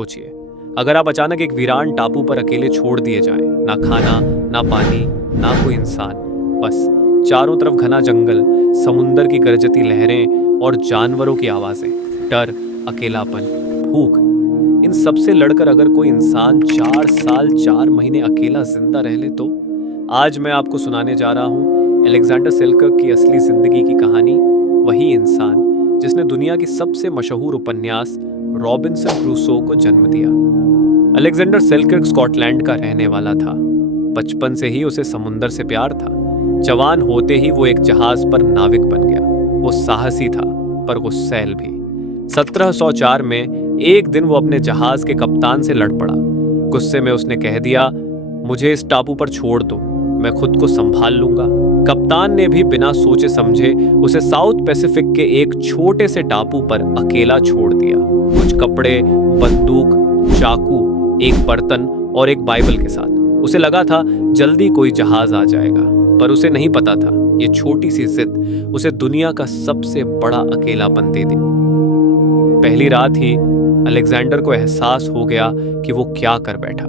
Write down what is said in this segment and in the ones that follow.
सोचिए, अगर आप अचानक एक वीरान टापू पर अकेले छोड़ दिए जाएं, ना खाना, ना पानी, ना कोई इंसान, बस चारों तरफ घना जंगल, समुंदर की गरजती लहरें और जानवरों की आवाजें, डर, अकेलापन, भूख, इन सब से लड़कर अगर कोई इंसान 4 साल 4 महीने अकेला जिंदा रह ले तो आज मैं आपको सुनाने जा रहा हूं अलेक्जेंडर सेल्कर्क की असली जिंदगी की कहानी। वही इंसान जिसने दुनिया की सबसे मशहूर उपन्यास रॉबिन्सन क्रूसो को जन्म दिया। अलेक्जेंडर सेल्कर्क स्कॉटलैंड का रहने वाला था। बचपन से ही उसे समुंदर से प्यार था। जवान होते ही वो एक जहाज पर नाविक बन गया। वो साहसी था पर गुस्सैल भी। 1704 में एक दिन वो अपने जहाज के कप्तान से लड़ पड़ा। गुस्से में उसने कह दिया, मुझे इस टापू पर छोड़ दो, मैं खुद को संभाल लूंगा। कप्तान ने भी बिना सोचे समझे उसे साउथ पैसिफिक के एक छोटे से टापू पर अकेला छोड़ दिया, कुछ कपड़े, बंदूक, चाकू, एक बर्तन और एक बाइबल के साथ। उसे लगा था जल्दी कोई जहाज आ जाएगा, पर उसे नहीं पता था ये छोटी सी जिद उसे दुनिया का सबसे बड़ा अकेलापन दे दे। पहली रात ही अलेक्जेंडर को एहसास हो गया कि वो क्या कर बैठा।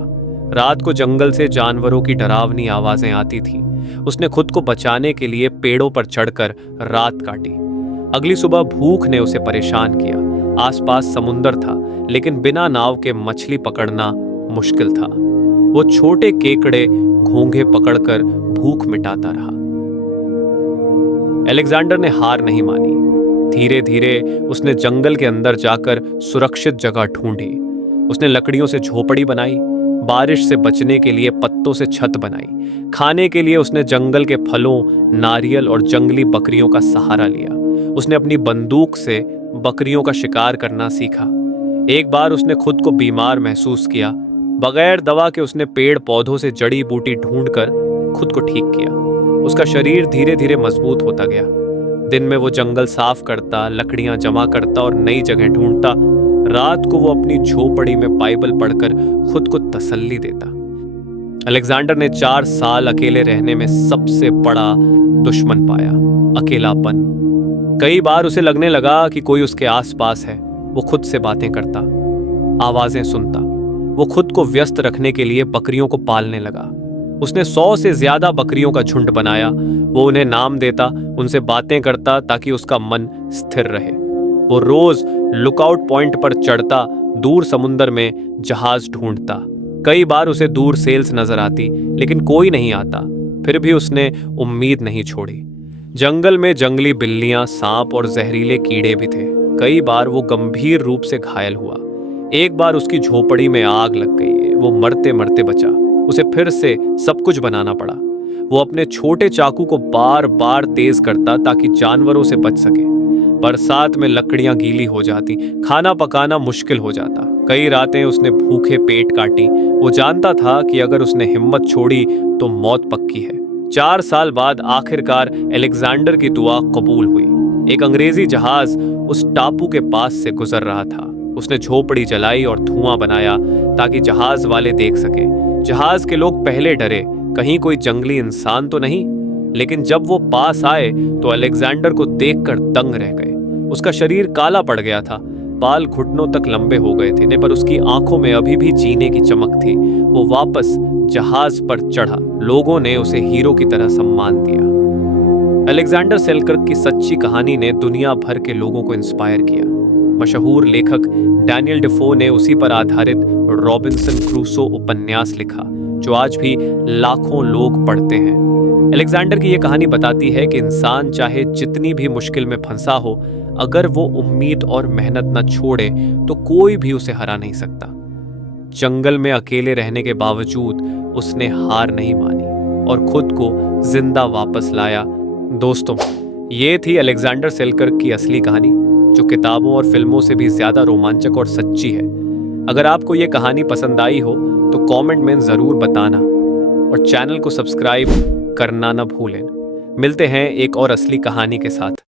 रात को जंगल से जानवरों की डरावनी आवाजें आती थीं। उसने खुद को बचाने के लिए पेड़ों पर चढ़कर रात काटी। अगली सुबह भूख ने उसे परेशान किया। आसपास समुंदर था, लेकिन बिना नाव के मछली पकड़ना मुश्किल था। वो छोटे केकड़े, घोंघे पकड़कर भूख मिटाता रहा। अलेक्जेंडर ने हार नहीं मानी। धीरे धीरे उसने जंगल के अंदर जाकर सुरक्षित जगह ढूंढी। उसने लकड़ियों से झोपड़ी बनाई, बारिश से बचने के लिए पत्तों से छत बनाई। खाने के लिए उसने जंगल के फलों, नारियल और जंगली बकरियों का सहारा लिया। उसने अपनी बंदूक से बकरियों का शिकार करना सीखा। एक बार उसने खुद को बीमार महसूस किया। बगैर दवा के उसने पेड़ पौधों से जड़ी बूटी ढूंढकर खुद को ठीक किया। उसका शरीर धीरे धीरे मजबूत होता गया। दिन में वो जंगल साफ करता, लकड़ियां जमा करता और नई जगह ढूंढता। रात को वो अपनी झोपड़ी में बाइबल पढ़कर खुद को तसल्ली देता। अलेक्जेंडर ने 4 साल अकेले रहने में सबसे बड़ा दुश्मन पाया, अकेलापन। कई बार उसे लगने लगा कि कोई उसके आसपास है। वो खुद से बातें करता, आवाजें सुनता। वो खुद को व्यस्त रखने के लिए बकरियों को पालने लगा। उसने 100 से ज्यादा बकरियों का झुंड बनाया। वो उन्हें नाम देता, उनसे बातें करता ताकि उसका मन स्थिर रहे। वो रोज लुकआउट पॉइंट पर चढ़ता, दूर समुंदर में जहाज ढूंढता। कई बार उसे दूर सेल्स नजर आती, लेकिन कोई नहीं आता। फिर भी उसने उम्मीद नहीं छोड़ी। जंगल में जंगली बिल्लियां, सांप और जहरीले कीड़े भी थे। कई बार वो गंभीर रूप से घायल हुआ। एक बार उसकी झोपड़ी में आग लग गई। वो मरते मरते बचा। उसे फिर से सब कुछ बनाना पड़ा। वो अपने छोटे चाकू को बार बार तेज करता ताकि जानवरों से बच सके। बरसात में लकड़ियां गीली हो जाती, खाना पकाना मुश्किल हो जाता। कई रातें उसने भूखे पेट काटी। वो जानता था कि अगर उसने हिम्मत छोड़ी तो मौत पक्की है। 4 साल बाद आखिरकार अलेक्जेंडर की दुआ कबूल हुई। एक अंग्रेजी जहाज उस टापू के पास से गुजर रहा था। उसने झोपड़ी जलाई और धुआं बनाया ताकि जहाज वाले देख सके। जहाज के लोग पहले डरे, कहीं कोई जंगली इंसान तो नहीं, लेकिन जब वो पास आए तो अलेक्जेंडर को देखकर दंग रह गए। उसका शरीर काला पड़ गया था, बाल घुटनों तक लंबे हो गए थे, पर उसकी आंखों में अभी भी जीने की चमक थी। वो वापस जहाज पर चढ़ा। लोगों ने उसे हीरो की तरह सम्मान दिया। अलेक्जेंडर सेल्कर्क की सच्ची कहानी ने दुनिया भर के लोगों को इंस्पायर किया। मशहूर लेखक डैनियल डेफो ने उसी पर आधारित रॉबिन्सन क्रूसो उपन्यास लिखा, जो आज भी लाखों लोग पढ़ते हैं। अलेक्जेंडर की यह कहानी बताती है कि इंसान चाहे जितनी भी मुश्किल में फंसा हो, अगर वो उम्मीद और मेहनत न छोड़े तो कोई भी उसे हरा नहीं सकता। जंगल में अकेले रहने के बावजूद उसने हार नहीं मानी और खुद को जिंदा वापस लाया। दोस्तों, ये थी अलेक्जेंडर सेल्कर्क की असली कहानी, जो किताबों और फिल्मों से भी ज्यादा रोमांचक और सच्ची है। अगर आपको ये कहानी पसंद आई हो तो कमेंट में जरूर बताना और चैनल को सब्सक्राइब करना ना भूलें। मिलते हैं एक और असली कहानी के साथ।